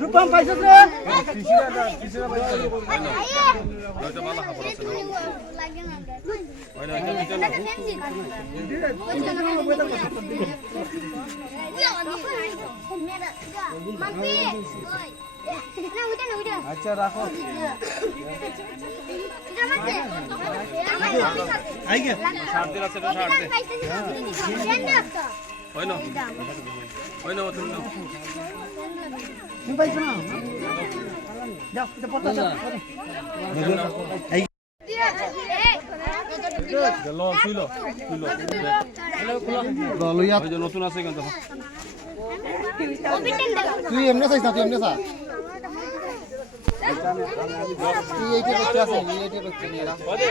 রূপম পাইছস রে আচ্ছা রাখো আইগে ছাড় দিলা সেটা ছাড় দে হয় না তুমি তুমি পাইছো না যাও এটা পড়তা যাও এই গেল শুইলো লইয়া ওই যে নতুন আছে কিন্তু তুই এমনে চাইছ না তুই এমনে চা তুই এইটা করতে আছে এইটা করতে নিয়ে রাখ ওদে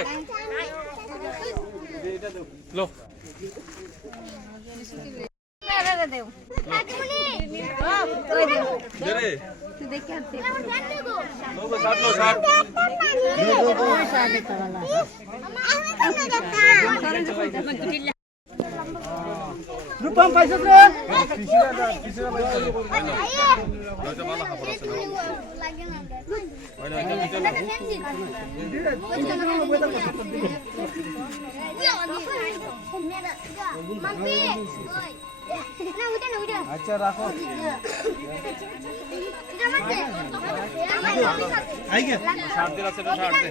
এটা লো দে তুই দেখে আনতে লো ছাড় লো ছাড় রূপম পাইছস রে ওইটা ভালো খবর আছে ওইটা আচ্ছা রাখো আইগে ছাড় দিলা সেটা ছাড় দে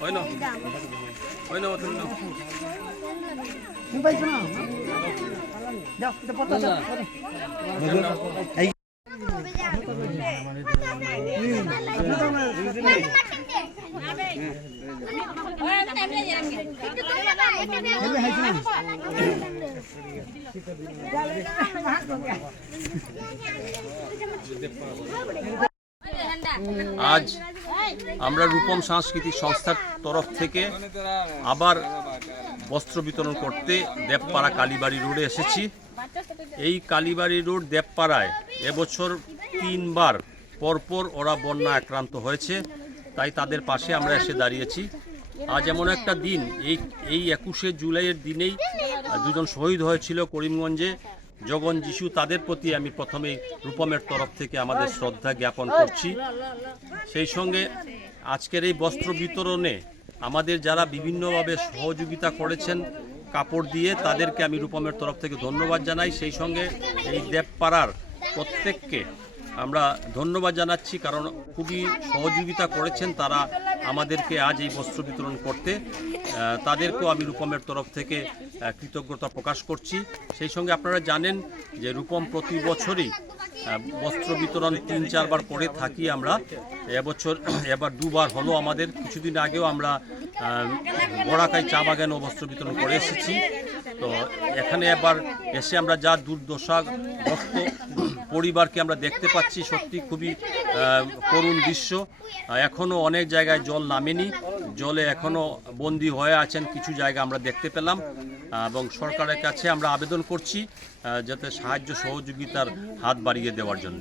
হয় না তুমি তুমি পাইছো না যাও এটা পড়তা যাও এই আজ আমরা রূপম সাংস্কৃতিক সংস্থার তরফ থেকে আবার বস্ত্র বিতরণ করতে দেবপাড়া কালীবাড়ি রোডে এসেছি। এই কালীবাড়ি রোড দেবপাড়ায় এবছর 3 বার পরপর ওরা বন্যা আক্রান্ত হয়েছে, তাই তাদের পাশে আমরা এসে দাঁড়িয়েছি। আজ এমন একটা দিন, এই 21শে জুলাইয়ের দিনেই দুজন শহীদ হয়েছিল করিমগঞ্জে, জগন যিশু। তাদের প্রতি আমি প্রথমেই রূপমের তরফ থেকে আমাদের শ্রদ্ধা জ্ঞাপন করছি। সেই সঙ্গে আজকের এই বস্ত্র বিতরণে আমাদের যারা বিভিন্নভাবে সহযোগিতা করেছেন কাপড় দিয়ে, তাদেরকে আমি রূপমের তরফ থেকে ধন্যবাদ জানাই। সেই সঙ্গে এই দেবপাড়ার প্রত্যেককে আমরা ধন্যবাদ জানাচ্ছি, কারণ খুবই সহযোগিতা করেছেন তারা আমাদেরকে আজ এই বস্ত্র বিতরণ করতে। তাদেরকেও আমি রূপমের তরফ থেকে কৃতজ্ঞতা প্রকাশ করছি। সেই সঙ্গে আপনারা জানেন যে রূপম প্রতি বছরই বস্ত্র বিতরণ 3-4 বার করে থাকি আমরা। এবার 2 বার হলো আমাদের। কিছুদিন আগেও আমরা বড়াকাই চা বাগানও বস্ত্র বিতরণ করে এসেছি। তো এখানে এবার এসে আমরা যা দুর্দশাগ্রস্ত পরিবারকে আমরা দেখতে পাচ্ছি, সত্যি খুবই করুণ দৃশ্য। এখনও অনেক জায়গায় জল নামেনি, জলে এখনও বন্দী হয়ে আছেন কিছু জায়গা আমরা দেখতে পেলাম, এবং সরকারের কাছে আমরা আবেদন করছি যাতে সাহায্য সহযোগিতার হাত বাড়িয়ে দেওয়ার জন্য।